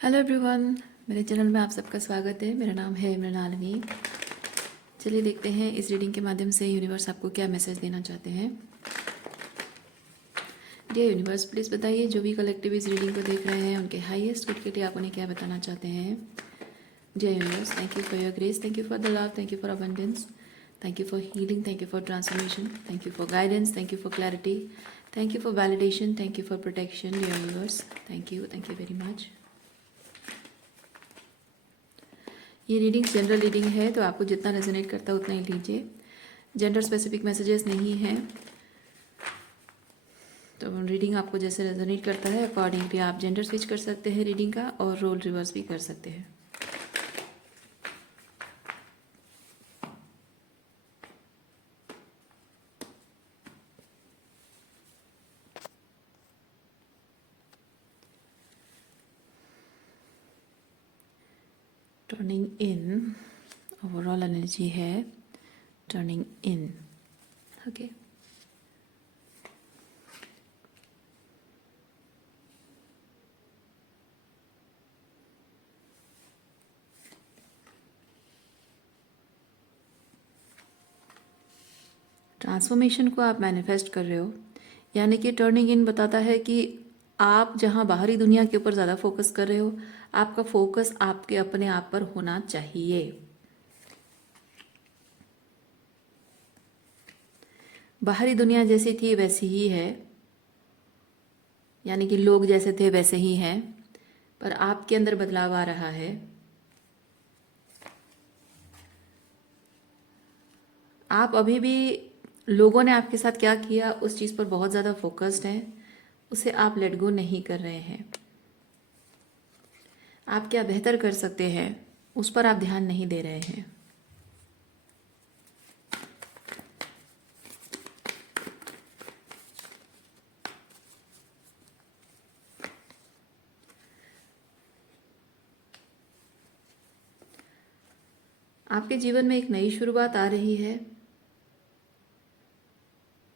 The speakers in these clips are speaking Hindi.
हेलो एवरीवन, मेरे चैनल में आप सबका स्वागत है। मेरा नाम है इमरान आलमी। चलिए देखते हैं इस रीडिंग के माध्यम से यूनिवर्स आपको क्या मैसेज देना चाहते हैं। डियर यूनिवर्स, प्लीज़ बताइए जो भी कलेक्टिव इस रीडिंग को देख रहे हैं उनके हाईएस्ट गुड के लिए आप उन्हें क्या बताना चाहते हैं। Dear universe, thank you for your grace, thank you for the love, thank you for abundance, thank you for healing, thank you for transformation, thank you for guidance, thank you for clarity, thank you for validation, thank you for protection. Dear universe, thank you very much. ये रीडिंग जनरल रीडिंग है, तो आपको जितना रेजोनेट करता है उतना ही लीजिए। जेंडर स्पेसिफिक मैसेजेस नहीं हैं, तो रीडिंग आपको जैसे रेजोनेट करता है अकॉर्डिंगली आप जेंडर स्विच कर सकते हैं रीडिंग का, और रोल रिवर्स भी कर सकते हैं। टर्निंग इन ओवरऑल एनर्जी है, टर्निंग इन। ओके, ट्रांसफॉर्मेशन को आप मैनिफेस्ट कर रहे हो, यानी कि टर्निंग इन बताता है कि आप जहाँ बाहरी दुनिया के ऊपर ज़्यादा फोकस कर रहे हो, आपका फोकस आपके अपने आप पर होना चाहिए। बाहरी दुनिया जैसी थी वैसी ही है, यानी कि लोग जैसे थे वैसे ही हैं, पर आपके अंदर बदलाव आ रहा है। आप अभी भी लोगों ने आपके साथ क्या किया उस चीज़ पर बहुत ज़्यादा फोकस्ड हैं, उसे आप लेट गो नहीं कर रहे हैं। आप क्या बेहतर कर सकते हैं उस पर आप ध्यान नहीं दे रहे हैं। आपके जीवन में एक नई शुरुआत आ रही है,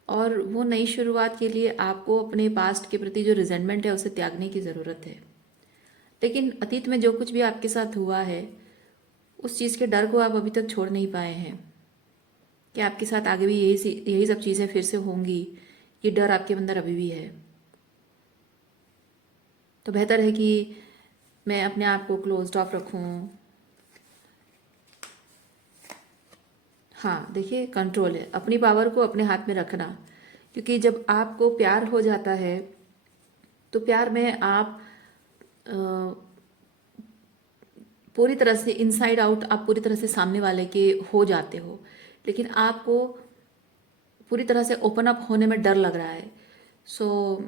और वो नई शुरुआत के लिए आपको अपने पास्ट के प्रति जो रिजेंटमेंट है उसे त्यागने की ज़रूरत है। लेकिन अतीत में जो कुछ भी आपके साथ हुआ है उस चीज़ के डर को आप अभी तक छोड़ नहीं पाए हैं कि आपके साथ आगे भी यही सब चीज़ें फिर से होंगी। ये डर आपके अंदर अभी भी है। तो बेहतर है कि मैं अपने आप को क्लोज्ड ऑफ रखूं। हाँ, देखिए, कंट्रोल है, अपनी पावर को अपने हाथ में रखना, क्योंकि जब आपको प्यार हो जाता है तो प्यार में आप पूरी तरह से इनसाइड आउट, आप पूरी तरह से सामने वाले के हो जाते हो। लेकिन आपको पूरी तरह से ओपन अप होने में डर लग रहा है। सो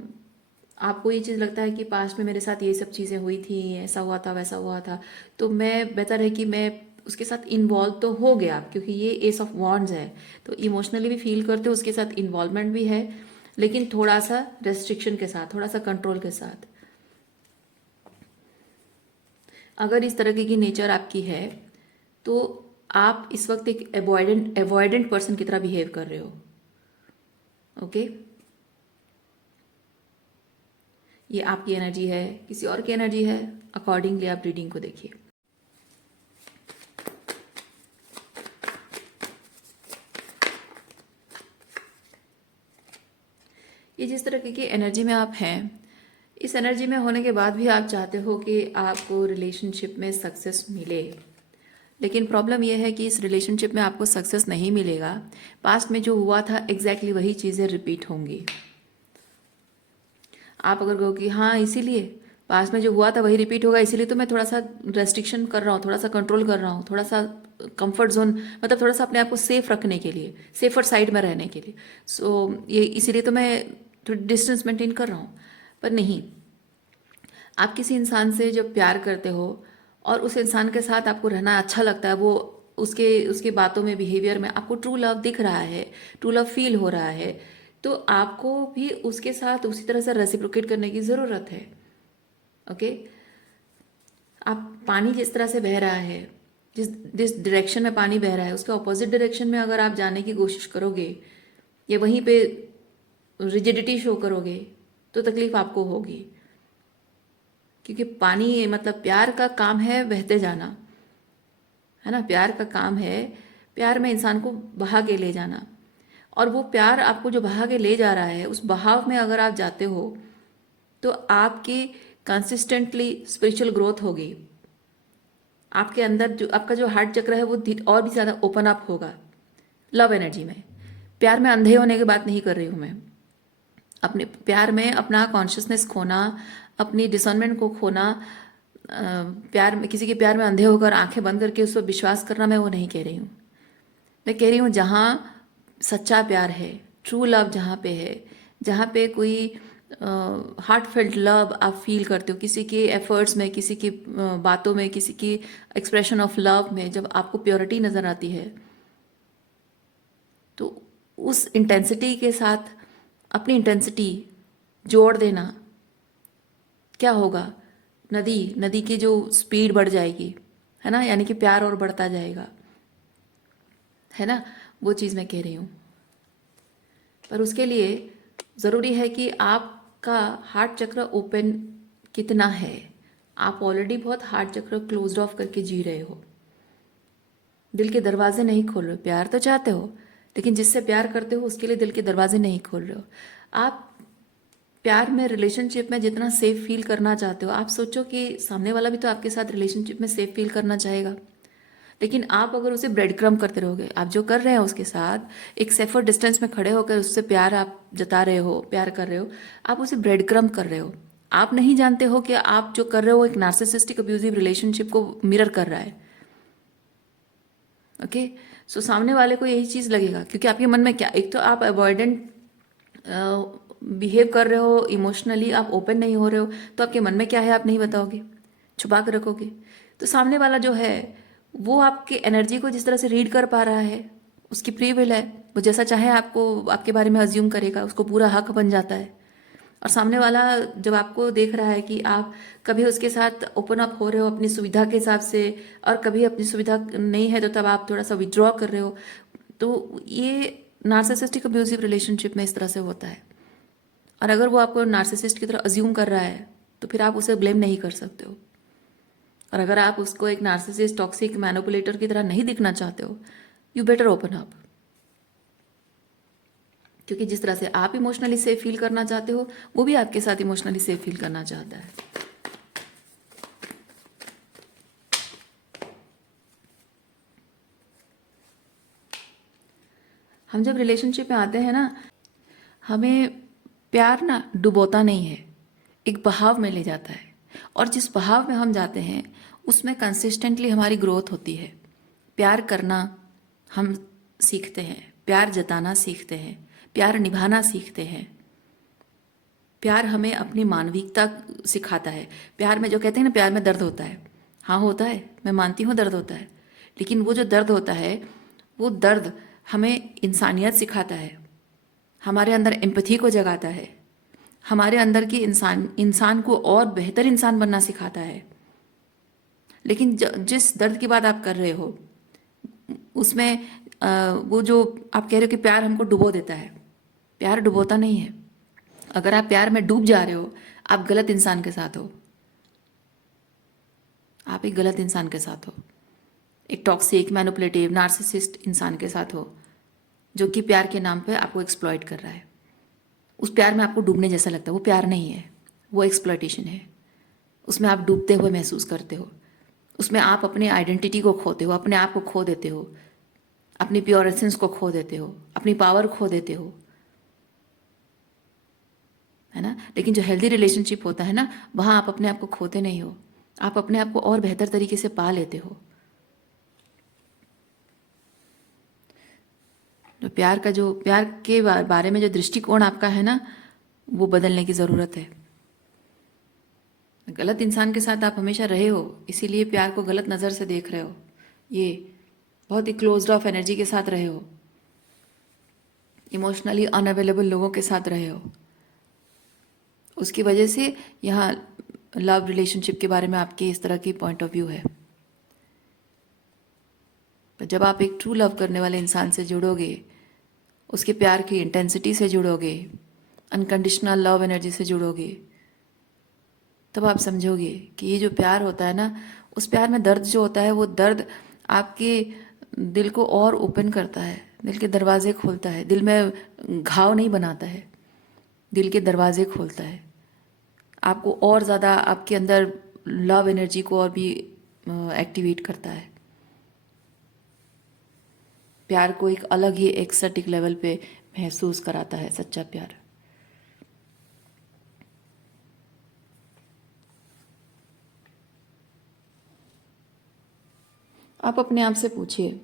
आपको ये चीज़ लगता है कि पास्ट में मेरे साथ ये सब चीज़ें हुई थी, ऐसा हुआ था, वैसा हुआ था, तो मैं बेहतर है कि मैं उसके साथ इन्वॉल्व तो हो गया, क्योंकि ये एस ऑफ वॉन्ड्स है, तो इमोशनली भी फील करते हो, उसके साथ इन्वॉल्वमेंट भी है, लेकिन थोड़ा सा रेस्ट्रिक्शन के साथ, थोड़ा सा कंट्रोल के साथ। अगर इस तरह की नेचर आपकी है तो आप इस वक्त एक अवॉइडेंट पर्सन की तरह बिहेव कर रहे हो। ओके, ये आपकी एनर्जी है, किसी और की एनर्जी है, अकॉर्डिंगली आप रीडिंग को देखिए। ये जिस तरह की एनर्जी में आप हैं, इस एनर्जी में होने के बाद भी आप चाहते हो कि आपको रिलेशनशिप में सक्सेस मिले, लेकिन प्रॉब्लम यह है कि इस रिलेशनशिप में आपको सक्सेस नहीं मिलेगा। पास्ट में जो हुआ था एग्जैक्टली वही चीज़ें रिपीट होंगी। आप अगर कहो कि हाँ, इसीलिए पास्ट में जो हुआ था वही रिपीट होगा, इसीलिए तो मैं थोड़ा सा रेस्ट्रिक्शन कर रहा हूँ, थोड़ा सा कंट्रोल कर रहा हूँ, थोड़ा सा कंफर्ट जोन, मतलब थोड़ा सा अपने आप को सेफ रखने के लिए, सेफर साइड में रहने के लिए। ये इसीलिए तो मैं थोड़ी डिस्टेंस मेंटेन कर रहा हूँ। पर नहीं, आप किसी इंसान से जब प्यार करते हो और उस इंसान के साथ आपको रहना अच्छा लगता है, वो उसके उसके बातों में, बिहेवियर में आपको ट्रू लव दिख रहा है, ट्रू लव फील हो रहा है, तो आपको भी उसके साथ उसी तरह से रेसिप्रोकेट करने की ज़रूरत है। ओके, आप पानी जिस तरह से बह रहा है, जिस जिस डायरेक्शन में पानी बह रहा है उसके ऑपोजिट डायरेक्शन में अगर आप जाने की कोशिश करोगे या वहीं पे रिजिडिटी शो करोगे तो तकलीफ आपको होगी, क्योंकि पानी मतलब प्यार का काम है बहते जाना, है ना। प्यार का काम है, प्यार में इंसान को बहा के ले जाना। और वो प्यार आपको जो बहा के ले जा रहा है, उस बहाव में अगर आप जाते हो तो आपकी कंसिस्टेंटली स्पिरिचुअल ग्रोथ होगी। आपके अंदर जो आपका जो हार्ट चक्र है वो और भी ज़्यादा ओपन अप होगा लव एनर्जी में। प्यार में अंधे होने की बात नहीं कर रही हूँ मैं। अपने प्यार में अपना कॉन्शियसनेस खोना, अपनी डिसर्नमेंट को खोना, प्यार में किसी के प्यार में अंधे होकर आंखें बंद करके उस पर विश्वास करना, मैं वो नहीं कह रही हूँ। मैं कह रही हूँ जहाँ सच्चा प्यार है, ट्रू लव जहाँ पे है, जहाँ पे कोई हार्ट फेल्ट लव आप फील करते हो, किसी के एफर्ट्स में, किसी की बातों में, किसी की एक्सप्रेशन ऑफ लव में, जब आपको प्योरिटी नज़र आती है तो उस इंटेंसिटी के साथ अपनी इंटेंसिटी जोड़ देना, क्या होगा, नदी नदी की जो स्पीड बढ़ जाएगी, है ना, यानी कि प्यार और बढ़ता जाएगा, है ना। वो चीज़ मैं कह रही हूँ। पर उसके लिए ज़रूरी है कि आपका हार्ट चक्र ओपन कितना है। आप ऑलरेडी बहुत हार्ट चक्र क्लोज्ड ऑफ करके जी रहे हो, दिल के दरवाजे नहीं खोल रहे हो। प्यार तो चाहते हो, लेकिन जिससे प्यार करते हो उसके लिए दिल के दरवाजे नहीं खोल रहे हो। आप प्यार में, रिलेशनशिप में जितना सेफ फील करना चाहते हो, आप सोचो कि सामने वाला भी तो आपके साथ रिलेशनशिप में सेफ फील करना चाहेगा। लेकिन आप अगर उसे ब्रेड क्रम करते रहोगे, आप जो कर रहे हैं उसके साथ एक सेफर डिस्टेंस में खड़े होकर उससे प्यार आप जता रहे हो, प्यार कर रहे हो, आप उसे ब्रेड क्रम कर रहे हो। आप नहीं जानते हो कि आप जो कर रहे हो एक नार्सिसिस्टिक अब्यूजिव रिलेशनशिप को मिरर कर रहा है। ओके, सो सामने वाले को यही चीज़ लगेगा, क्योंकि आपके मन में क्या, एक तो आप अवॉइडेंट बिहेव कर रहे हो, इमोशनली आप ओपन नहीं हो रहे हो, तो आपके मन में क्या है आप नहीं बताओगे, छुपा कर रखोगे। तो सामने वाला जो है वो आपके एनर्जी को जिस तरह से रीड कर पा रहा है, उसकी फ्री विल है, वो जैसा चाहे आपको आपके बारे में अज्यूम करेगा, उसको पूरा हक बन जाता है। और सामने वाला जब आपको देख रहा है कि आप कभी उसके साथ ओपन अप हो रहे हो अपनी सुविधा के हिसाब से, और कभी अपनी सुविधा नहीं है तो तब आप थोड़ा सा विड्रॉ कर रहे हो, तो ये नार्सिसिस्टिक अब्यूजिव रिलेशनशिप में इस तरह से होता है। और अगर वो आपको नार्सिसिस्ट की तरह अज्यूम कर रहा है तो फिर आप उसे ब्लेम नहीं कर सकते हो। और अगर आप उसको एक नार्सिसिस्ट, टॉक्सिक, मैनिपुलेटर की तरह नहीं दिखना चाहते हो, यू बेटर ओपन अप। क्योंकि जिस तरह से आप इमोशनली सेफ फील करना चाहते हो, वो भी आपके साथ इमोशनली सेफ फील करना चाहता है। हम जब रिलेशनशिप में आते हैं ना, हमें प्यार ना डुबोता नहीं है, एक बहाव में ले जाता है। और जिस बहाव में हम जाते हैं उसमें कंसिस्टेंटली हमारी ग्रोथ होती है। प्यार करना हम सीखते हैं, प्यार जताना सीखते हैं, प्यार निभाना सीखते हैं। प्यार हमें अपनी मानविकता सिखाता है। प्यार में जो कहते हैं ना, प्यार में दर्द होता है, हाँ होता है, मैं मानती हूँ दर्द होता है, लेकिन वो जो दर्द होता है, वो दर्द हमें इंसानियत सिखाता है, हमारे अंदर एम्पैथी को जगाता है, हमारे अंदर की इंसान को और बेहतर इंसान बनना सिखाता है। लेकिन जिस दर्द की बात आप कर रहे हो उसमें वो जो आप कह रहे हो कि प्यार हमको डुबो देता है, प्यार डुबोता नहीं है। अगर आप प्यार में डूब जा रहे हो, आप गलत इंसान के साथ हो, आप एक गलत इंसान के साथ हो, एक टॉक्सिक, मैनिपुलेटिव, नार्सिसिस्ट इंसान के साथ हो, जो कि प्यार के नाम पे आपको एक्सप्लॉइट कर रहा है। उस प्यार में आपको डूबने जैसा लगता है, वो प्यार नहीं है, वो एक्सप्लॉइटेशन है। उसमें आप डूबते हुए महसूस करते हो, उसमें आप अपनी आइडेंटिटी को खोते हो, अपने आप को खो देते हो, अपनी प्योर एसेंस को खो देते हो, अपनी पावर खो देते हो, है ना। लेकिन जो हेल्दी रिलेशनशिप होता है ना, वहाँ आप अपने आप को खोते नहीं हो, आप अपने आप को और बेहतर तरीके से पा लेते हो। तो प्यार का जो, प्यार के बारे में जो दृष्टिकोण आपका है ना, वो बदलने की ज़रूरत है। गलत इंसान के साथ आप हमेशा रहे हो, इसीलिए प्यार को गलत नज़र से देख रहे हो। ये बहुत ही क्लोज्ड ऑफ एनर्जी के साथ रहे हो, इमोशनली अनअवेलेबल लोगों के साथ रहे हो, उसकी वजह से यहाँ लव रिलेशनशिप के बारे में आपकी इस तरह की पॉइंट ऑफ व्यू है। तो जब आप एक ट्रू लव करने वाले इंसान से जुड़ोगे, उसके प्यार की इंटेंसिटी से जुड़ोगे, अनकंडीशनल लव एनर्जी से जुड़ोगे, तब आप समझोगे कि ये जो प्यार होता है ना, उस प्यार में दर्द जो होता है, वो दर्द आपके दिल को और ओपन करता है, दिल के दरवाजे खोलता है, दिल में घाव नहीं बनाता है, दिल के दरवाजे खोलता है, आपको और ज़्यादा आपके अंदर लव एनर्जी को और भी एक्टिवेट करता है। प्यार को एक अलग ही एक्सटेटिक लेवल पे महसूस कराता है सच्चा प्यार। आप अपने आप से पूछिए,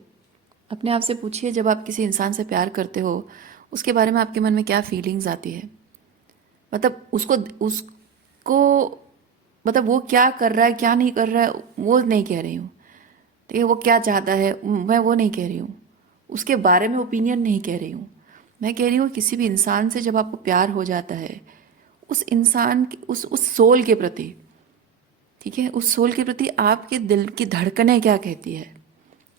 अपने आप से पूछिए, जब आप किसी इंसान से प्यार करते हो, उसके बारे में आपके मन में क्या फीलिंग्स आती है। मतलब उसको उसको मतलब वो क्या कर रहा है, क्या नहीं कर रहा है, वो नहीं कह रही हूँ। ठीक है, वो क्या चाहता है, मैं वो नहीं कह रही हूँ। उसके बारे में ओपिनियन नहीं कह रही हूँ। मैं कह रही हूँ किसी भी इंसान से जब आपको प्यार हो जाता है, उस इंसान की उस सोल के प्रति, ठीक है, उस सोल के प्रति आपके दिल की धड़कनें क्या कहती है,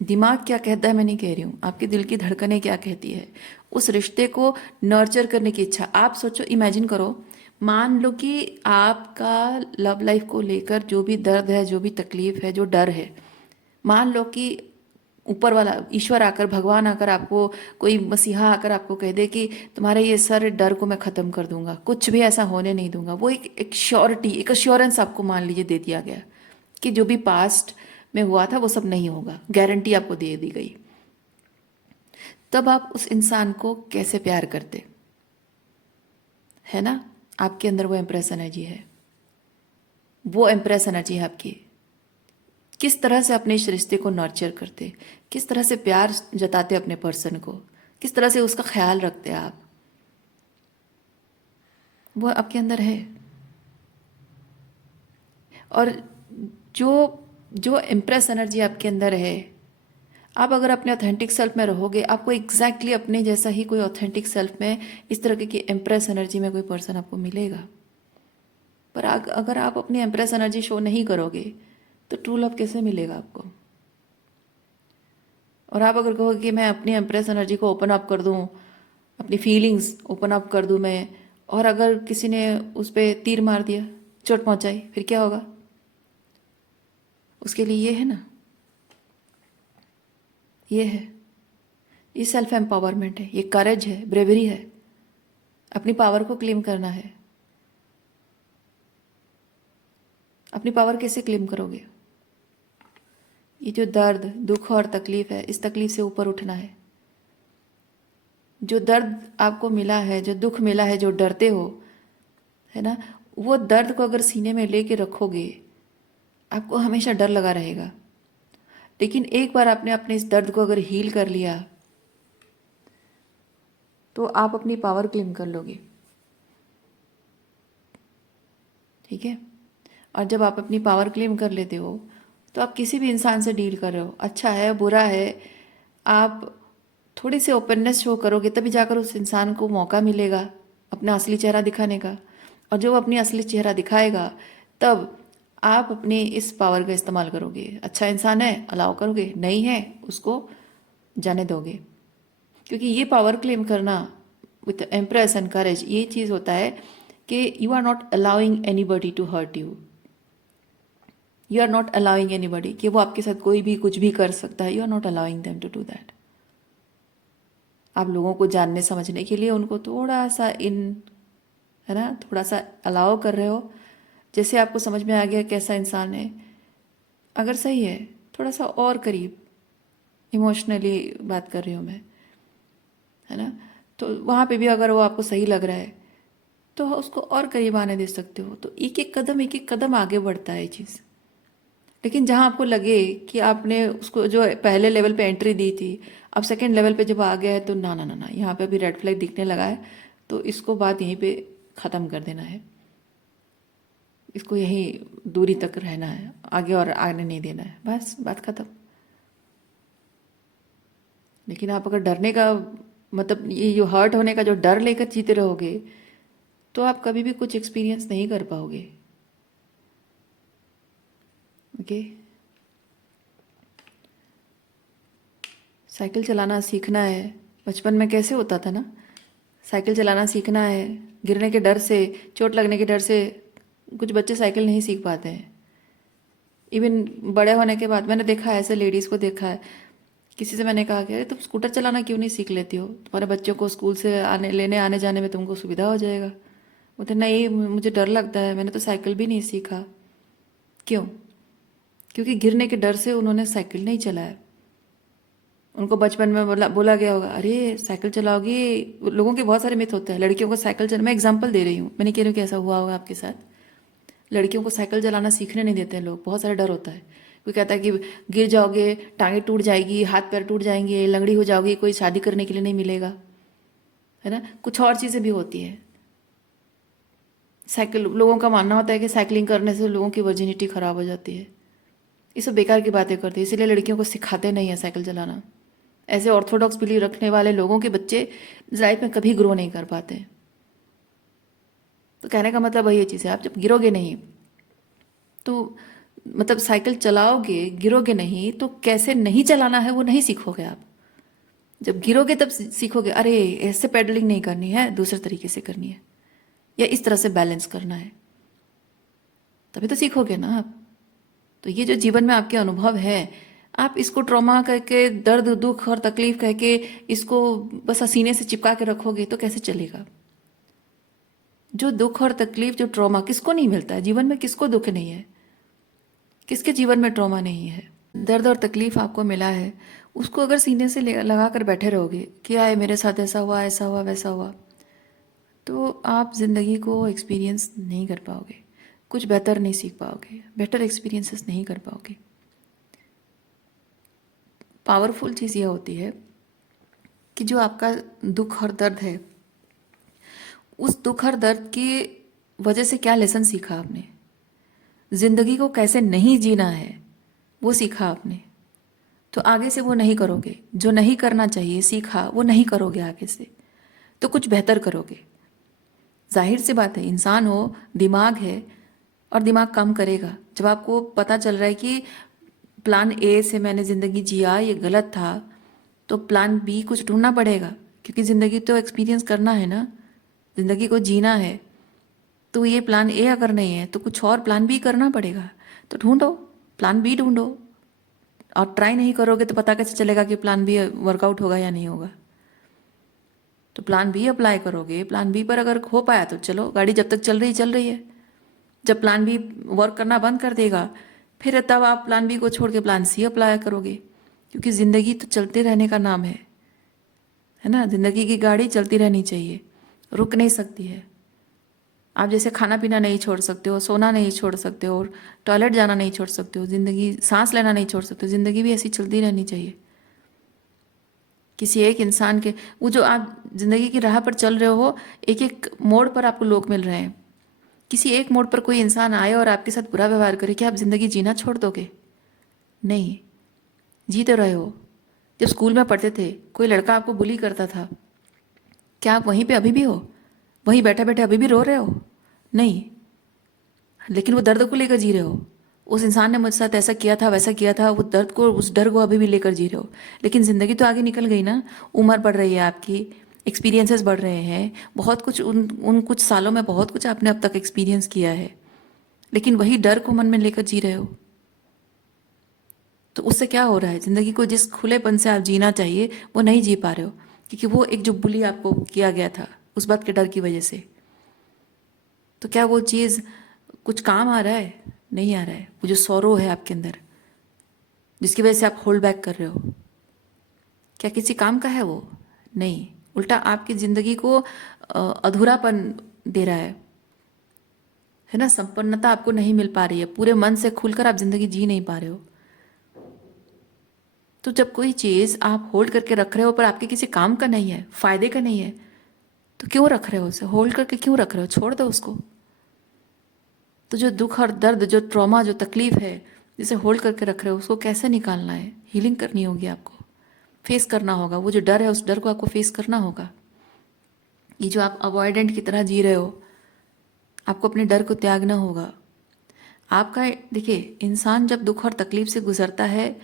दिमाग क्या कहता है, मैं नहीं कह रही हूँ, आपके दिल की धड़कनें क्या कहती है, उस रिश्ते को नर्चर करने की इच्छा। आप सोचो, इमेजिन करो, मान लो कि आपका लव लाइफ को लेकर जो भी दर्द है, जो भी तकलीफ है, जो डर है, मान लो कि ऊपर वाला ईश्वर आकर, भगवान आकर, आपको कोई मसीहा आकर आपको कह दे कि तुम्हारे ये सारे डर को मैं ख़त्म कर दूंगा, कुछ भी ऐसा होने नहीं दूंगा। वो एक श्योरिटी, एक अश्योरेंस आपको मान लीजिए दे दिया गया कि जो भी पास्ट में हुआ था वो सब नहीं होगा, गारंटी आपको दे दी गई। तब आप उस इंसान को कैसे प्यार करते, है ना? आपके अंदर वो एम्प्रेस एनर्जी है, वो एम्प्रेस एनर्जी है आपकी। किस तरह से अपने इस रिश्ते को नर्चर करते, किस तरह से प्यार जताते अपने पर्सन को, किस तरह से उसका ख्याल रखते आप, वो आपके अंदर है। और जो जो इम्प्रेस एनर्जी आपके अंदर है, आप अगर अपने ऑथेंटिक सेल्फ में रहोगे, आपको एग्जैक्टली अपने जैसा ही कोई ऑथेंटिक सेल्फ में इस तरह की इम्प्रेस एनर्जी में कोई पर्सन आपको मिलेगा। पर अगर आप अपनी इम्प्रेस एनर्जी शो नहीं करोगे तो ट्रू लव कैसे मिलेगा आपको? और आप अगर कहोगे कि मैं अपनी इम्प्रेस एनर्जी को ओपन अप कर दूं, अपनी फीलिंग्स ओपन अप कर दूं मैं, और अगर किसी ने उस पर तीर मार दिया, चोट पहुंचाई, फिर क्या होगा? उसके लिए ये है ना, ये है, ये सेल्फ एम्पावरमेंट है, ये करेज है, ब्रेवरी है, अपनी पावर को क्लेम करना है। अपनी पावर कैसे क्लेम करोगे? ये जो दर्द, दुख और तकलीफ है, इस तकलीफ से ऊपर उठना है। जो दर्द आपको मिला है, जो दुख मिला है, जो डरते हो, है ना, वो दर्द को अगर सीने में लेके रखोगे, आपको हमेशा डर लगा रहेगा। लेकिन एक बार आपने अपने इस दर्द को अगर हील कर लिया, तो आप अपनी पावर क्लेम कर लोगे। ठीक है? और जब आप अपनी पावर क्लेम कर लेते हो, तो आप किसी भी इंसान से डील कर रहे हो, अच्छा है, बुरा है, आप थोड़ी सी ओपननेस शो करोगे, तभी जाकर उस इंसान को मौका मिलेगा अपना असली चेहरा दिखाने का। और जो वो अपनी असली चेहरा दिखाएगा, तब आप अपने इस पावर का इस्तेमाल करोगे। अच्छा इंसान है, अलाउ करोगे, नहीं है, उसको जाने दोगे। क्योंकि ये पावर क्लेम करना विथ एम्प्रेस एंड करेज, ये चीज़ होता है कि you are not allowing anybody to hurt you. You are not allowing anybody कि वो आपके साथ कोई भी कुछ भी कर सकता है। You are not allowing them to do that. आप लोगों को जानने समझने के लिए उनको थोड़ा सा है ना, थोड़ा सा अलाउ कर रहे हो। जैसे आपको समझ में आ गया कैसा इंसान है, अगर सही है, थोड़ा सा और करीब, इमोशनली बात कर रही हूँ मैं, है ना, तो वहाँ पे भी अगर वो आपको सही लग रहा है, तो उसको और करीब आने दे सकते हो। तो एक एक कदम आगे बढ़ता है ये चीज़। लेकिन जहाँ आपको लगे कि आपने उसको जो पहले लेवल पे एंट्री दी थी, अब सेकंड लेवल पे जब आ गया है, तो ना ना ना ना, यहाँ पे अभी रेड फ्लैग दिखने लगा है, तो इसको बात यहीं पे ख़त्म कर देना है। इसको यहीं दूरी तक रहना है, आगे और आने नहीं देना है, बस बात ख़त्म। लेकिन आप अगर डरने का मतलब ये जो हर्ट होने का जो डर लेकर जीते रहोगे, तो आप कभी भी कुछ एक्सपीरियंस नहीं कर पाओगे। ओके, साइकिल चलाना सीखना है। बचपन में कैसे होता था ना, साइकिल चलाना सीखना है, गिरने के डर से, चोट लगने के डर से कुछ बच्चे साइकिल नहीं सीख पाते हैं। इवन बड़े होने के बाद मैंने देखा है, ऐसे लेडीज़ को देखा है। किसी से मैंने कहा कि अरे तुम स्कूटर चलाना क्यों नहीं सीख लेती हो, तुम्हारे बच्चों को स्कूल से आने लेने आने जाने में तुमको सुविधा हो जाएगा। बोलते नहीं, मुझे डर लगता है, मैंने तो साइकिल भी नहीं सीखा। क्यों? क्योंकि गिरने के डर से उन्होंने साइकिल नहीं चलाया। उनको बचपन में बोला गया होगा अरे साइकिल चलाओगी। लोगों के बहुत सारे मिथ होते हैं, लड़कियों को साइकिल चला, मैं एग्जांपल दे रही हूँ, मैं नहीं कह रही हूँ कि ऐसा हुआ होगा आपके साथ। लड़कियों को साइकिल चलाना सीखने नहीं देते हैं लोग, बहुत सारा डर होता है। कोई कहता है कि गिर जाओगे, टांगे टूट जाएगी, हाथ पैर टूट जाएंगे, लंगड़ी हो जाओगी, कोई शादी करने के लिए नहीं मिलेगा, है ना। कुछ और चीज़ें भी होती है। साइकिल, लोगों का मानना होता है कि साइकिलिंग करने से लोगों की वर्जिनिटी खराब हो जाती है। ये सब बेकार की बातें करती है, इसीलिए लड़कियों को सिखाते नहीं है साइकिल चलाना। ऐसे ऑर्थोडॉक्स बिलीव रखने वाले लोगों के बच्चे लाइफ में कभी ग्रो नहीं कर पाते। तो कहने का मतलब वही चीज़ है, आप जब गिरोगे नहीं तो मतलब साइकिल चलाओगे, गिरोगे नहीं तो कैसे नहीं चलाना है वो नहीं सीखोगे आप। जब गिरोगे तब सीखोगे अरे ऐसे पेडलिंग नहीं करनी है, दूसरे तरीके से करनी है, या इस तरह से बैलेंस करना है, तभी तो सीखोगे ना आप। तो ये जो जीवन में आपके अनुभव है, आप इसको ट्रॉमा करके, दर्द दुख और तकलीफ कह के इसको बस सीने से चिपका के रखोगे तो कैसे चलेगा। जो दुख और तकलीफ, जो ट्रॉमा किसको नहीं मिलता है जीवन में, किसको दुख नहीं है, किसके जीवन में ट्रॉमा नहीं है। दर्द और तकलीफ आपको मिला है, उसको अगर सीने से लगा कर बैठे रहोगे, क्या है मेरे साथ ऐसा हुआ, ऐसा हुआ, वैसा हुआ, तो आप ज़िंदगी को एक्सपीरियंस नहीं कर पाओगे, कुछ बेहतर नहीं सीख पाओगे, बेटर एक्सपीरियंसेस नहीं कर पाओगे। पावरफुल चीज़ यह होती है कि जो आपका दुख और दर्द है, उस दुख और दर्द की वजह से क्या लेसन सीखा आपने, ज़िंदगी को कैसे नहीं जीना है वो सीखा आपने, तो आगे से वो नहीं करोगे। जो नहीं करना चाहिए सीखा वो नहीं करोगे आगे से, तो कुछ बेहतर करोगे। जाहिर सी बात है, इंसान हो, दिमाग है और दिमाग काम करेगा। जब आपको पता चल रहा है कि प्लान ए से मैंने ज़िंदगी जिया, ये गलत था, तो प्लान बी कुछ ढूंढना पड़ेगा, क्योंकि ज़िंदगी तो एक्सपीरियंस करना है ना, ज़िंदगी को जीना है। तो ये प्लान ए अगर नहीं है तो कुछ और प्लान बी करना पड़ेगा, तो ढूंढो, प्लान बी ढूंढो। और ट्राई नहीं करोगे तो पता कैसे चलेगा कि प्लान बी वर्कआउट होगा या नहीं होगा। तो प्लान बी अप्लाई करोगे, प्लान बी पर अगर हो पाया तो चलो, गाड़ी जब तक चल रही है। जब प्लान बी वर्क करना बंद कर देगा, फिर तब आप प्लान बी को छोड़ के प्लान सी अप्लाई करोगे, क्योंकि ज़िंदगी तो चलते रहने का नाम है ना। ज़िंदगी की गाड़ी चलती रहनी चाहिए, रुक नहीं सकती है। आप जैसे खाना पीना नहीं छोड़ सकते हो, सोना नहीं छोड़ सकते हो, टॉयलेट जाना नहीं छोड़ सकते हो, ज़िंदगी सांस लेना नहीं छोड़ सकते हो, ज़िंदगी भी ऐसी चलती रहनी चाहिए। किसी एक इंसान के, वो जो आप ज़िंदगी की राह पर चल रहे हो, एक एक मोड़ पर आपको लोग मिल रहे हैं। किसी एक मोड़ पर कोई इंसान आए और आपके साथ बुरा व्यवहार करे, क्या आप ज़िंदगी जीना छोड़ दोगे? नहीं, जी तो रहे हो। जब स्कूल में पढ़ते थे, कोई लड़का आपको बुली करता था, क्या आप वहीं पे अभी भी हो, वहीं बैठे बैठे अभी भी रो रहे हो? नहीं, लेकिन वो दर्द को लेकर जी रहे हो। उस इंसान ने मुझे साथ ऐसा किया था, वैसा किया था, वो दर्द को, उस डर को अभी भी लेकर जी रहे हो। लेकिन ज़िंदगी तो आगे निकल गई ना, उम्र बढ़ रही है आपकी, एक्सपीरियंसेस बढ़ रहे हैं, बहुत कुछ उन कुछ सालों में बहुत कुछ आपने अब तक एक्सपीरियंस किया है, लेकिन वही डर को मन में लेकर जी रहे हो। तो उससे क्या हो रहा है, ज़िंदगी को जिस खुलेपन से आप जीना चाहिए वो नहीं जी पा रहे हो, क्योंकि वो एक जो बुली आपको किया गया था उस बात के डर की वजह से। तो क्या वो चीज़ कुछ काम आ रहा है? नहीं आ रहा है। वो जो सौरो है आपके अंदर, जिसकी वजह से आप होल्ड बैक कर रहे हो, क्या किसी काम का है वो? नहीं, उल्टा आपकी ज़िंदगी को अधूरापन दे रहा है ना। संपन्नता आपको नहीं मिल पा रही है, पूरे मन से खुलकर आप ज़िंदगी जी नहीं पा रहे हो। तो जब कोई चीज़ आप होल्ड करके रख रहे हो पर आपके किसी काम का नहीं है, फायदे का नहीं है, तो क्यों रख रहे हो उसे? होल्ड करके क्यों रख रहे हो? छोड़ दो उसको। तो जो दुख और दर्द, जो ट्रॉमा, जो तकलीफ है, जिसे होल्ड करके रख रहे हो, उसको कैसे निकालना है? हीलिंग करनी होगी आपको, फेस करना होगा। वो जो डर है उस डर को आपको फेस करना होगा। ये जो आप अवॉइडेंट की तरह जी रहे हो, आपको अपने डर को त्यागना होगा। आपका, देखिए, इंसान जब दुख और तकलीफ से गुजरता है,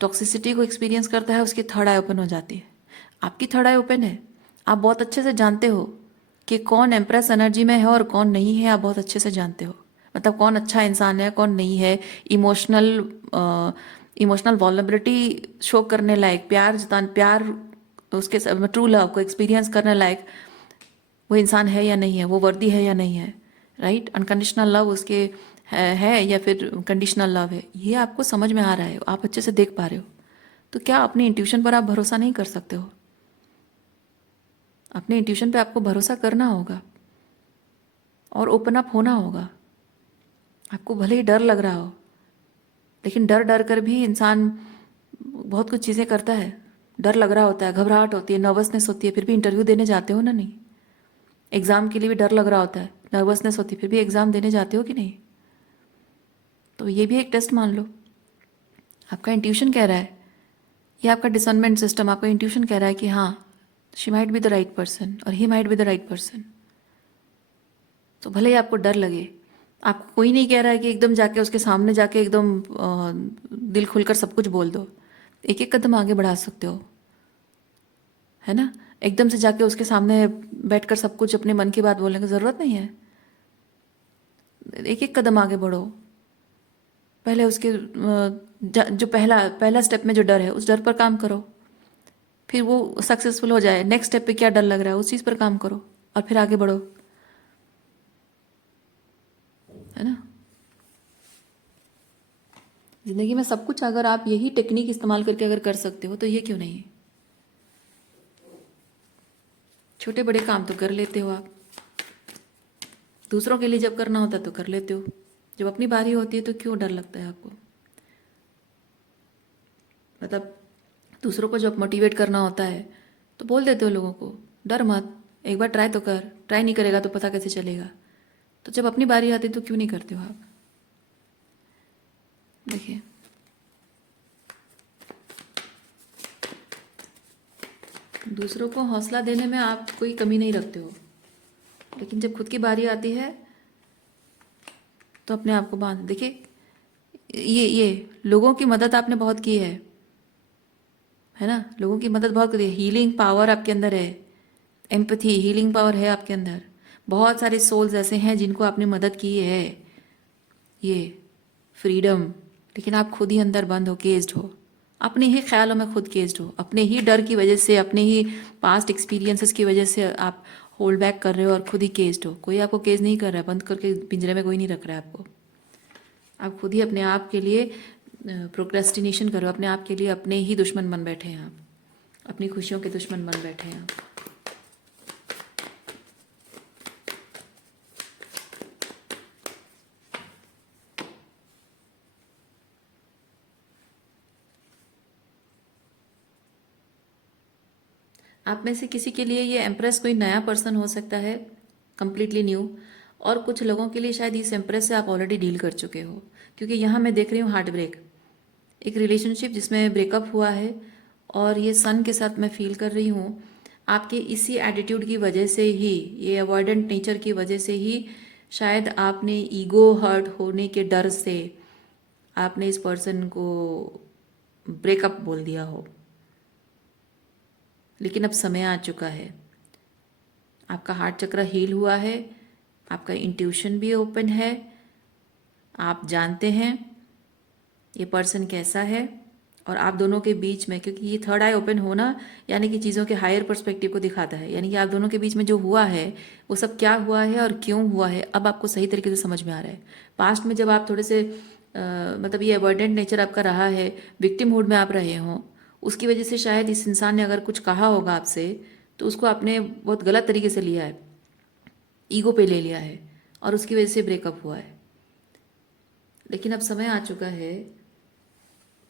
टॉक्सिसिटी को एक्सपीरियंस करता है, उसकी थर्ड आई ओपन हो जाती है। आपकी थर्ड आई ओपन है। आप बहुत अच्छे से जानते हो कि कौन एम्प्रेस एनर्जी में है और कौन नहीं है, आप बहुत अच्छे से जानते हो। मतलब कौन अच्छा इंसान है कौन नहीं है, इमोशनल वॉलनरेबिलिटी शो करने लायक, प्यार उसके ट्रू लव को एक्सपीरियंस करने लायक वो इंसान है या नहीं है, वो वर्दी है या नहीं है, राइट। अनकंडीशनल लव उसके है या फिर कंडीशनल लव है, ये आपको समझ में आ रहा है, आप अच्छे से देख पा रहे हो। तो क्या अपनी इंट्यूशन पर आप भरोसा नहीं कर सकते हो? अपने इंट्यूशन पे आपको भरोसा करना होगा और ओपन अप होना होगा। आपको भले ही डर लग रहा हो, लेकिन डर डर कर भी इंसान बहुत कुछ चीज़ें करता है। डर लग रहा होता है, घबराहट होती है, नर्वसनेस होती है, फिर भी इंटरव्यू देने जाते हो ना? नहीं। एग्ज़ाम के लिए भी डर लग रहा होता है, नर्वसनेस होती है, फिर भी एग्ज़ाम देने जाते हो कि नहीं? तो ये भी एक टेस्ट मान लो। आपका इंट्यूशन कह रहा है, ये आपका डिसर्नमेंट सिस्टम, आपका इंट्यूशन कह रहा है कि हाँ, she might be the right person और he might be the right person. तो भले ही आपको डर लगे, आपको कोई नहीं कह रहा है कि एकदम जाके उसके सामने जाके एकदम दिल खुलकर सब कुछ बोल दो। एक एक कदम आगे बढ़ा सकते हो, है ना। एकदम से जाके उसके सामने बैठकर सब कुछ अपने मन की बात बोलने की ज़रूरत नहीं है। एक एक कदम आगे बढ़ो। पहले उसके जो पहला पहला स्टेप में जो डर है उस डर पर काम करो, फिर वो सक्सेसफुल हो जाए, नेक्स्ट स्टेप पे क्या डर लग रहा है उस चीज़ पर काम करो और फिर आगे बढ़ो, है ना। जिंदगी में सब कुछ अगर आप यही टेक्निक इस्तेमाल करके अगर कर सकते हो तो ये क्यों नहीं? छोटे बड़े काम तो कर लेते हो आप, दूसरों के लिए जब करना होता है तो कर लेते हो, जब अपनी बारी होती है तो क्यों डर लगता है आपको? मतलब दूसरों को जब मोटिवेट करना होता है तो बोल देते हो लोगों को, डर मत, एक बार ट्राई तो कर, ट्राई नहीं करेगा तो पता कैसे चलेगा। तो जब अपनी बारी आती है तो क्यों नहीं करते हो आप? देखिए, दूसरों को हौसला देने में आप कोई कमी नहीं रखते हो, लेकिन जब खुद की बारी आती है तो अपने आप को बांध। देखिए, ये लोगों की मदद आपने बहुत की है ना। लोगों की मदद बहुत करी है, हीलिंग पावर आपके अंदर है, एम्पथी हीलिंग पावर है आपके अंदर। बहुत सारे सोल्स ऐसे हैं जिनको आपने मदद की है, ये फ्रीडम। लेकिन आप खुद ही अंदर बंद हो, केस्ड हो, अपने ही ख्यालों में खुद केस्ड हो, अपने ही डर की वजह से, अपने ही पास्ट एक्सपीरियंसेस की वजह से आप होल्ड बैक कर रहे हो और खुद ही केस्ड हो। कोई आपको केस नहीं कर रहा है, बंद करके पिंजरे में कोई नहीं रख रहा है आपको। आप खुद ही अपने आप के लिए प्रोक्रेस्टिनेशन करो, अपने आप के लिए अपने ही दुश्मन बन बैठे हैं आप, अपनी खुशियों के दुश्मन बन बैठे हैं आप। आप में से किसी के लिए ये एम्प्रेस कोई नया पर्सन हो सकता है, कम्प्लीटली न्यू, और कुछ लोगों के लिए शायद इस एम्प्रेस से आप ऑलरेडी डील कर चुके हो। क्योंकि यहाँ मैं देख रही हूँ हार्ट ब्रेक, एक रिलेशनशिप जिसमें ब्रेकअप हुआ है, और ये सन के साथ मैं फील कर रही हूँ आपके इसी एटीट्यूड की वजह से ही, ये अवॉइडेंट नेचर की वजह से ही शायद आपने ईगो हर्ट होने के डर से आपने इस पर्सन को ब्रेकअप बोल दिया हो। लेकिन अब समय आ चुका है, आपका हार्ट चक्र हील हुआ है, आपका इंट्यूशन भी ओपन है, आप जानते हैं ये पर्सन कैसा है, और आप दोनों के बीच में, क्योंकि ये थर्ड आई ओपन होना यानी कि चीज़ों के हायर पर्सपेक्टिव को दिखाता है, यानी कि आप दोनों के बीच में जो हुआ है वो सब क्या हुआ है और क्यों हुआ है अब आपको सही तरीके से समझ में आ रहा है। पास्ट में जब आप थोड़े से मतलब ये अवॉइडेंट नेचर आपका रहा है, विक्टिम मूड में आप रहे हों, उसकी वजह से शायद इस इंसान ने अगर कुछ कहा होगा आपसे तो उसको आपने बहुत गलत तरीके से लिया है, ईगो पे ले लिया है, और उसकी वजह से ब्रेकअप हुआ है। लेकिन अब समय आ चुका है,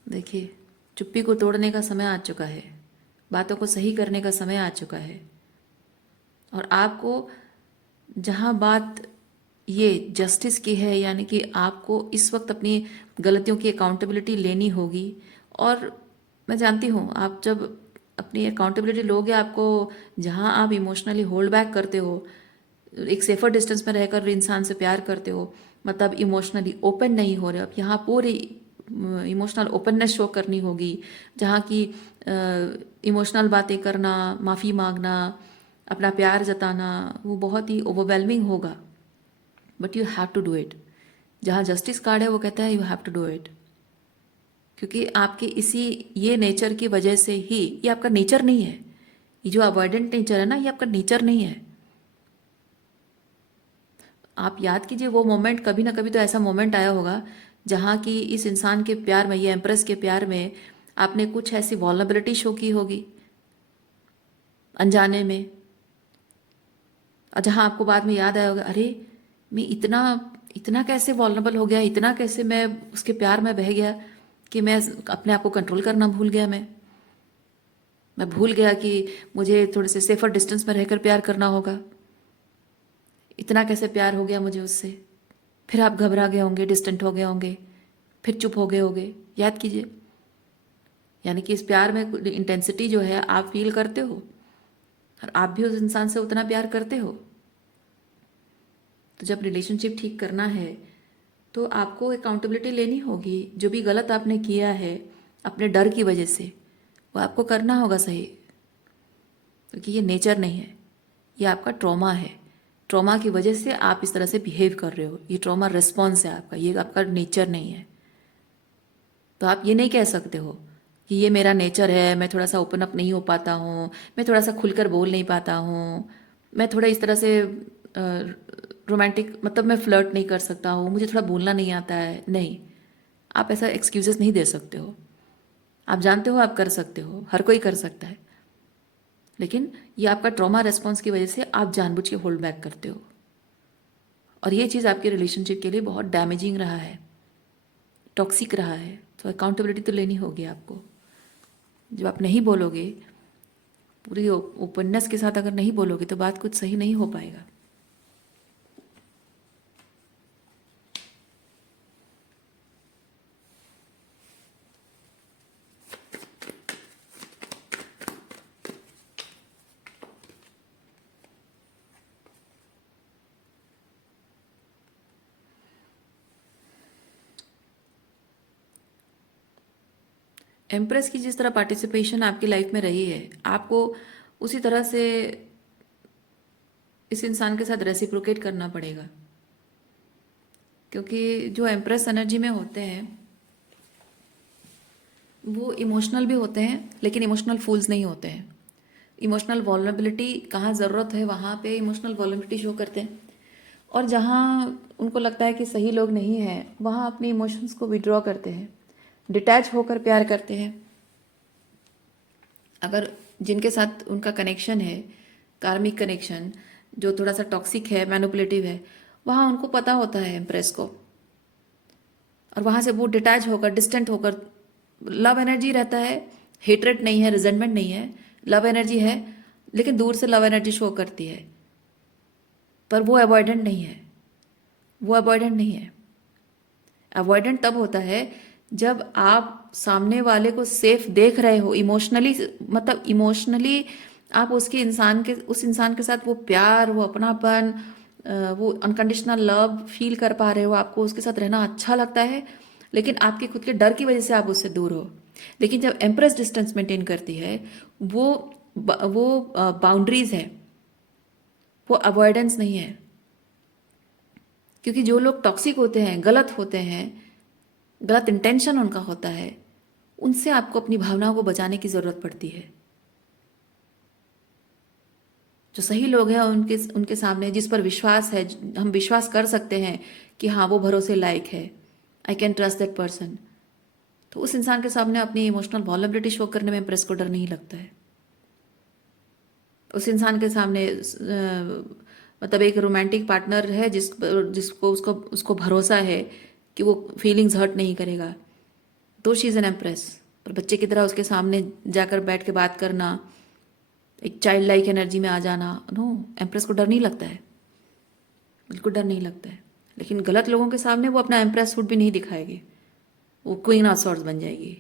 देखिए, चुप्पी को तोड़ने का समय आ चुका है, बातों को सही करने का समय आ चुका है। और आपको जहाँ बात ये जस्टिस की है, यानी कि आपको इस वक्त अपनी गलतियों की अकाउंटेबिलिटी लेनी होगी। और मैं जानती हूँ आप जब अपनी अकाउंटेबिलिटी लोगे, आपको जहाँ आप इमोशनली होल्ड बैक करते हो, एक सेफर डिस्टेंस में रहकर इंसान से प्यार करते हो, मतलब इमोशनली ओपन नहीं हो रहे, अब यहाँ पूरी इमोशनल ओपननेस शो करनी होगी, जहाँ की इमोशनल बातें करना, माफ़ी मांगना, अपना प्यार जताना, वो बहुत ही ओवरवेलमिंग होगा, but you have to do it. जहाँ जस्टिस कार्ड है वो कहता है you have to do it, क्योंकि आपके इसी ये नेचर की वजह से ही, ये आपका नेचर नहीं है, ये जो अवॉइडेंट नेचर है ना, ये आपका नेचर नहीं है। आप याद कीजिए वो मोमेंट, कभी ना कभी तो ऐसा मोमेंट आया होगा जहाँ की इस इंसान के प्यार में, ये एम्प्रेस के प्यार में आपने कुछ ऐसी वॉल्नरेबिलिटी शो की होगी अनजाने में, और जहाँ आपको बाद में याद आया होगा, अरे मैं इतना इतना कैसे वॉल्नरेबल हो गया, इतना कैसे मैं उसके प्यार में बह गया कि मैं अपने आप को कंट्रोल करना भूल गया। मैं भूल गया कि मुझे थोड़े से सेफर डिस्टेंस में रहकर प्यार करना होगा। इतना कैसे प्यार हो गया मुझे उससे। फिर आप घबरा गए होंगे, डिस्टेंट हो गए होंगे, फिर चुप हो गए होंगे। याद कीजिए, यानी कि इस प्यार में इंटेंसिटी जो है आप फील करते हो, और आप भी उस इंसान से उतना प्यार करते हो। तो जब रिलेशनशिप ठीक करना है तो आपको अकाउंटेबिलिटी लेनी होगी। जो भी गलत आपने किया है अपने डर की वजह से, वो आपको करना होगा सही, क्योंकि ये नेचर नहीं है, ये आपका ट्रॉमा है। ट्रॉमा की वजह से आप इस तरह से बिहेव कर रहे हो, ये ट्रॉमा रिस्पॉन्स है आपका, ये आपका नेचर नहीं है। तो आप ये नहीं कह सकते हो कि ये मेरा नेचर है, मैं थोड़ा सा ओपन अप नहीं हो पाता हूँ, मैं थोड़ा सा खुलकर बोल नहीं पाता हूँ, मैं थोड़ा इस तरह से रोमांटिक, मतलब मैं फ्लर्ट नहीं कर सकता हूँ, मुझे थोड़ा बोलना नहीं आता है। नहीं, आप ऐसा एक्सक्यूजेस नहीं दे सकते हो। आप जानते हो आप कर सकते हो, हर कोई कर सकता है, लेकिन ये आपका ट्रॉमा रेस्पॉन्स की वजह से आप जानबूझ के होल्ड बैक करते हो, और ये चीज़ आपके रिलेशनशिप के लिए बहुत डैमेजिंग रहा है, टॉक्सिक रहा है। तो अकाउंटेबिलिटी तो लेनी होगी आपको। जब आप नहीं बोलोगे, पूरी ओपननेस के साथ अगर नहीं बोलोगे, तो बात कुछ सही नहीं हो पाएगा। एम्प्रेस की जिस तरह पार्टिसिपेशन आपकी लाइफ में रही है, आपको उसी तरह से इस इंसान के साथ रेसिप्रोकेट करना पड़ेगा, क्योंकि जो एम्प्रेस एनर्जी में होते हैं वो इमोशनल भी होते हैं, लेकिन इमोशनल फूल्स नहीं होते हैं। इमोशनल वॉल्नरेबिलिटी कहाँ ज़रूरत है वहाँ पे इमोशनल वॉल्नरेबिलिटी शो करते हैं, और जहाँ उनको लगता है कि सही लोग नहीं हैं, वहाँ अपने इमोशंस को विड्रॉ करते हैं, डिटैच होकर प्यार करते हैं। अगर जिनके साथ उनका कनेक्शन है, कार्मिक कनेक्शन, जो थोड़ा सा टॉक्सिक है, मैनिपुलेटिव है, वहाँ उनको पता होता है एम्प्रेस को, और वहाँ से वो डिटैच होकर, डिस्टेंट होकर, लव एनर्जी रहता है, हेटरेट नहीं है, रिजेंटमेंट नहीं है, लव एनर्जी है, लेकिन दूर से लव एनर्जी शो करती है, पर वो अवॉइडेंट नहीं है। वो अवॉइडेंट नहीं है। अवॉइडेंट तब होता है जब आप सामने वाले को सेफ देख रहे हो इमोशनली, मतलब इमोशनली आप उसके इंसान के, उस इंसान के साथ वो प्यार, वो अपनापन, वो अनकंडीशनल लव फील कर पा रहे हो, आपको उसके साथ रहना अच्छा लगता है, लेकिन आपके खुद के डर की वजह से आप उससे दूर हो। लेकिन जब एम्प्रेस डिस्टेंस मेंटेन करती है, वो वो बाउंड्रीज है, वो अवॉइडेंस नहीं है। क्योंकि जो लोग टॉक्सिक होते हैं, गलत होते हैं, गलत इंटेंशन उनका होता है, उनसे आपको अपनी भावनाओं को बचाने की ज़रूरत पड़ती है। जो सही लोग हैं उनके उनके सामने जिस पर विश्वास है, हम विश्वास कर सकते हैं कि हाँ वो भरोसे लायक है, I can trust that person, तो उस इंसान के सामने अपनी इमोशनल वॉलरेबिलिटी शो करने में इम्प्रेस को डर नहीं लगता है। उस इंसान के सामने मतलब एक रोमांटिक पार्टनर है जिसको उसको उसको भरोसा है कि वो फीलिंग्स हर्ट नहीं करेगा, तो शी इज़ एन एम्प्रेस। पर बच्चे की तरह उसके सामने जाकर बैठ के बात करना, एक चाइल्ड लाइक एनर्जी में आ जाना, नो, एम्प्रेस को डर नहीं लगता है, बिल्कुल डर नहीं लगता है। लेकिन गलत लोगों के सामने वो अपना एम्प्रेस सूट भी नहीं दिखाएगी, वो क्वीन ऑफ सॉर्ड्स बन जाएगी।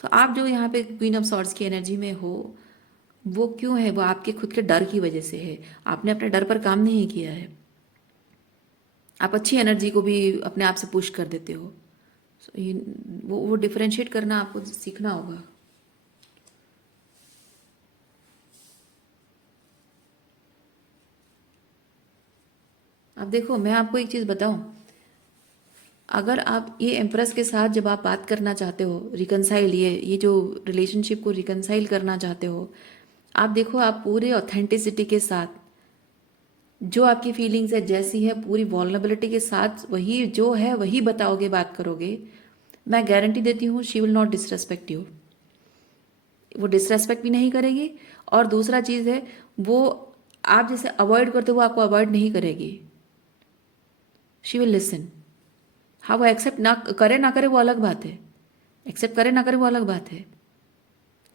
तो आप जो यहाँ पे क्वीन ऑफ सॉर्ड्स की एनर्जी में हो, वो क्यों है? वो आपके खुद के डर की वजह से है। आपने अपने डर पर काम नहीं किया है। आप अच्छी एनर्जी को भी अपने आप से पुश कर देते हो। So, वो डिफरेंशिएट करना आपको सीखना होगा। अब देखो, मैं आपको एक चीज़ बताऊं, अगर आप ये एम्प्रेस के साथ जब आप बात करना चाहते हो, रिकनसाइल, ये जो रिलेशनशिप को रिकनसाइल करना चाहते हो, आप देखो, आप पूरे ऑथेंटिसिटी के साथ जो आपकी फीलिंग्स है जैसी है पूरी वॉल्नरेबिलिटी के साथ वही जो है वही बताओगे, बात करोगे, मैं गारंटी देती हूँ she will not disrespect you. वो डिसरेस्पेक्ट भी नहीं करेगी। और दूसरा चीज़ है, वो आप जैसे अवॉइड करते हो वो आपको अवॉइड नहीं करेगी। She will listen. हाँ, वो एक्सेप्ट ना करे वो अलग बात है, एक्सेप्ट करे ना करे वो अलग बात है,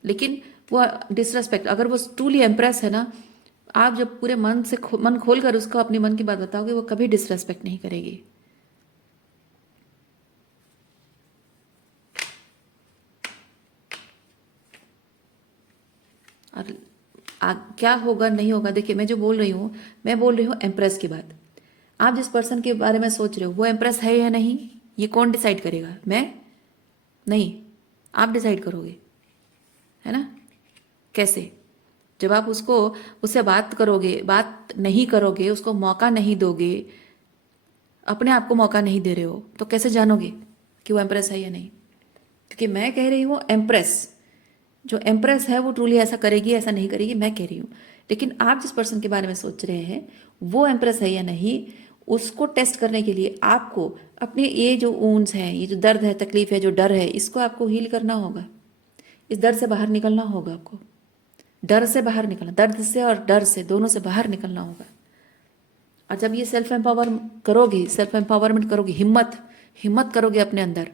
लेकिन वो डिसरेस्पेक्ट, अगर वो ट्रूली एम्प्रेस है ना, आप जब पूरे मन से मन खोल कर उसको अपने मन की बात बताओगे, वो कभी डिसरेस्पेक्ट नहीं करेगी। और क्या होगा नहीं होगा, देखिए मैं जो बोल रही हूँ, मैं बोल रही हूँ एम्प्रेस की बात। आप जिस पर्सन के बारे में सोच रहे हो वो एम्प्रेस है या नहीं, ये कौन डिसाइड करेगा? मैं नहीं, आप डिसाइड करोगे, है ना? कैसे? जब आप उससे बात करोगे, बात नहीं करोगे, उसको मौका नहीं दोगे, अपने आप को मौका नहीं दे रहे हो, तो कैसे जानोगे कि वो एम्प्रेस है या नहीं? क्योंकि मैं कह रही हूँ एम्प्रेस, जो एम्प्रेस है वो ट्रूली ऐसा करेगी ऐसा नहीं करेगी, मैं कह रही हूँ। लेकिन आप जिस पर्सन के बारे में सोच रहे हैं वो एम्प्रेस है या नहीं, उसको टेस्ट करने के लिए आपको अपने ये जो ऊन्स हैं, ये जो दर्द है, तकलीफ है, जो डर है, इसको आपको हील करना होगा। इस दर्द से बाहर निकलना होगा आपको, डर से बाहर निकलना, दर्द से और डर से दोनों से बाहर निकलना होगा। और जब ये सेल्फ एम्पावर करोगे, सेल्फ एम्पावरमेंट करोगे, हिम्मत हिम्मत करोगे अपने अंदर,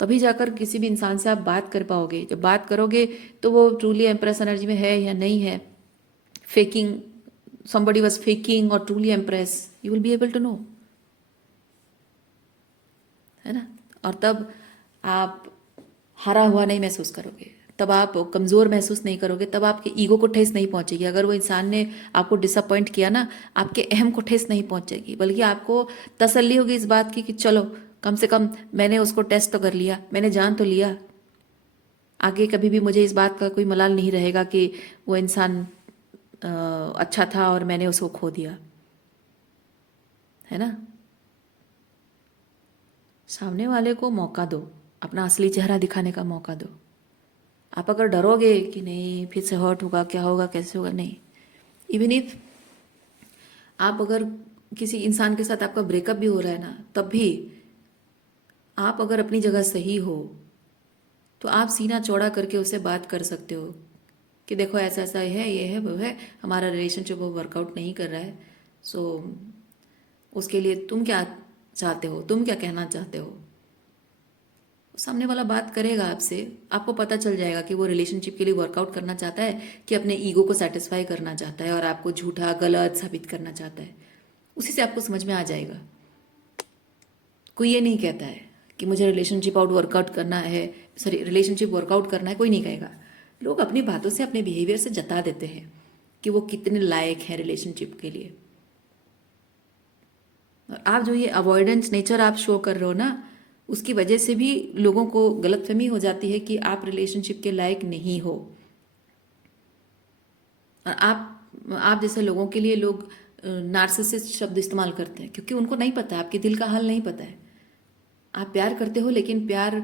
तभी जाकर किसी भी इंसान से आप बात कर पाओगे। जब बात करोगे तो वो ट्रूली एम्प्रेस एनर्जी में है या नहीं है, faking, somebody was faking or truly impressed, you will be able to know, है ना? और तब आप हारा हुआ नहीं महसूस करोगे, तब आप कमज़ोर महसूस नहीं करोगे, तब आपके ईगो को ठेस नहीं पहुंचेगी। अगर वो इंसान ने आपको डिसअपॉइंट किया ना, आपके अहम को ठेस नहीं पहुंचेगी, बल्कि आपको तसल्ली होगी इस बात की कि चलो कम से कम मैंने उसको टेस्ट तो कर लिया, मैंने जान तो लिया, आगे कभी भी मुझे इस बात का कोई मलाल नहीं रहेगा कि वो इंसान अच्छा था और मैंने उसको खो दिया, है ना? सामने वाले को मौका दो, अपना असली चेहरा दिखाने का मौका दो। आप अगर डरोगे कि नहीं फिर से हर्ट होगा, क्या होगा, कैसे होगा, नहीं। इवन इफ आप अगर किसी इंसान के साथ आपका ब्रेकअप भी हो रहा है ना, तब भी आप अगर अपनी जगह सही हो तो आप सीना चौड़ा करके उससे बात कर सकते हो कि देखो ऐसा ऐसा है, ये है, वो है, हमारा रिलेशनशिप वो वर्कआउट नहीं कर रहा है, सो उसके लिए तुम क्या चाहते हो, तुम क्या कहना चाहते हो। सामने वाला बात करेगा आपसे, आपको पता चल जाएगा कि वो रिलेशनशिप के लिए वर्कआउट करना चाहता है कि अपने ईगो को सेटिस्फाई करना चाहता है और आपको झूठा गलत साबित करना चाहता है। उसी से आपको समझ में आ जाएगा। कोई ये नहीं कहता है कि मुझे रिलेशनशिप आउट वर्कआउट करना है, सॉरी रिलेशनशिप वर्कआउट करना है, कोई नहीं कहेगा। लोग अपनी बातों से, अपने बिहेवियर से जता देते हैं कि वो कितने लायक हैं रिलेशनशिप के लिए। और आप जो ये अवॉइडेंस नेचर आप शो कर रहे हो ना, उसकी वजह से भी लोगों को गलतफहमी हो जाती है कि आप रिलेशनशिप के लायक नहीं हो। और आप जैसे लोगों के लिए लोग नार्सिसिस्ट शब्द इस्तेमाल करते हैं, क्योंकि उनको नहीं पता, आपके दिल का हाल नहीं पता है। आप प्यार करते हो, लेकिन प्यार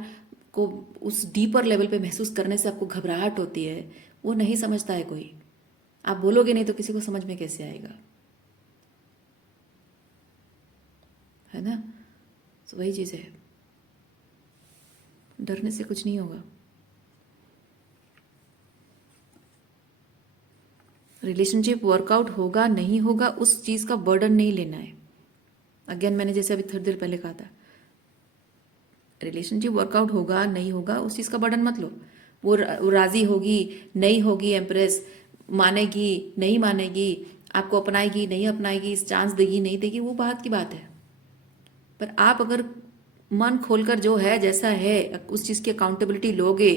को उस डीपर लेवल पे महसूस करने से आपको घबराहट होती है, वो नहीं समझता है कोई। आप बोलोगे नहीं तो किसी को समझ में कैसे आएगा, है ना? तो वही चीज़ है, डरने से कुछ नहीं होगा। रिलेशनशिप वर्कआउट होगा नहीं होगा उस चीज़ का बर्डन नहीं लेना है। अगेन मैंने जैसे अभी थोड़ी देर पहले कहा था, रिलेशनशिप वर्कआउट होगा नहीं होगा उस चीज़ का बर्डन मत लो। वो राज़ी होगी नहीं होगी, एम्प्रेस मानेगी नहीं मानेगी, आपको अपनाएगी नहीं अपनाएगी, चांस देगी नहीं देगी, वो बात की बात है। पर आप अगर मन खोलकर जो है जैसा है उस चीज़ की अकाउंटेबिलिटी लोगे,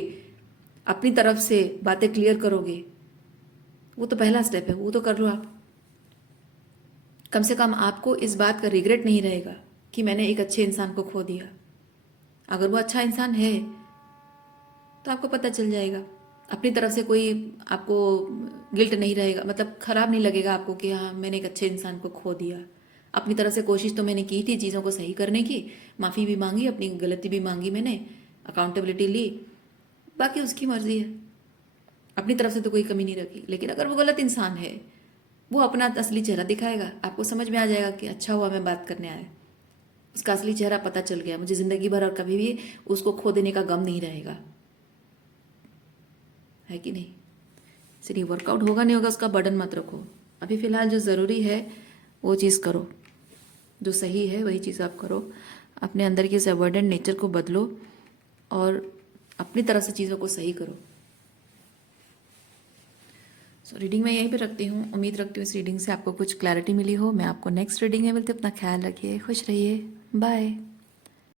अपनी तरफ से बातें क्लियर करोगे, वो तो पहला स्टेप है, वो तो कर लो आप। कम से कम आपको इस बात का रिग्रेट नहीं रहेगा कि मैंने एक अच्छे इंसान को खो दिया। अगर वो अच्छा इंसान है तो आपको पता चल जाएगा, अपनी तरफ से कोई आपको गिल्ट नहीं रहेगा, मतलब खराब नहीं लगेगा आपको कि हाँ मैंने एक अच्छे इंसान को खो दिया। अपनी तरफ से कोशिश तो मैंने की थी चीज़ों को सही करने की, माफ़ी भी मांगी, अपनी गलती भी मांगी मैंने, अकाउंटेबिलिटी ली, बाकी उसकी मर्जी है। अपनी तरफ से तो कोई कमी नहीं रखी। लेकिन अगर वो गलत इंसान है, वो अपना असली चेहरा दिखाएगा, आपको समझ में आ जाएगा कि अच्छा हुआ मैं बात करने आया, उसका असली चेहरा पता चल गया, मुझे ज़िंदगी भर और कभी भी उसको खो देने का गम नहीं रहेगा, है कि नहीं। इसलिए वर्कआउट होगा नहीं होगा उसका बर्डन मत रखो। अभी फ़िलहाल जो ज़रूरी है वो चीज़ करो, जो सही है वही चीज़ आप करो। अपने अंदर की इस अवॉइडेंट नेचर को बदलो और अपनी तरफ से चीज़ों को सही करो। सो रीडिंग मैं यहीं पे रखती हूँ। उम्मीद रखती हूँ इस रीडिंग से आपको कुछ क्लैरिटी मिली हो। मैं आपको नेक्स्ट रीडिंग में मिलती हूँ। अपना ख्याल रखिए, खुश रहिए, बाय।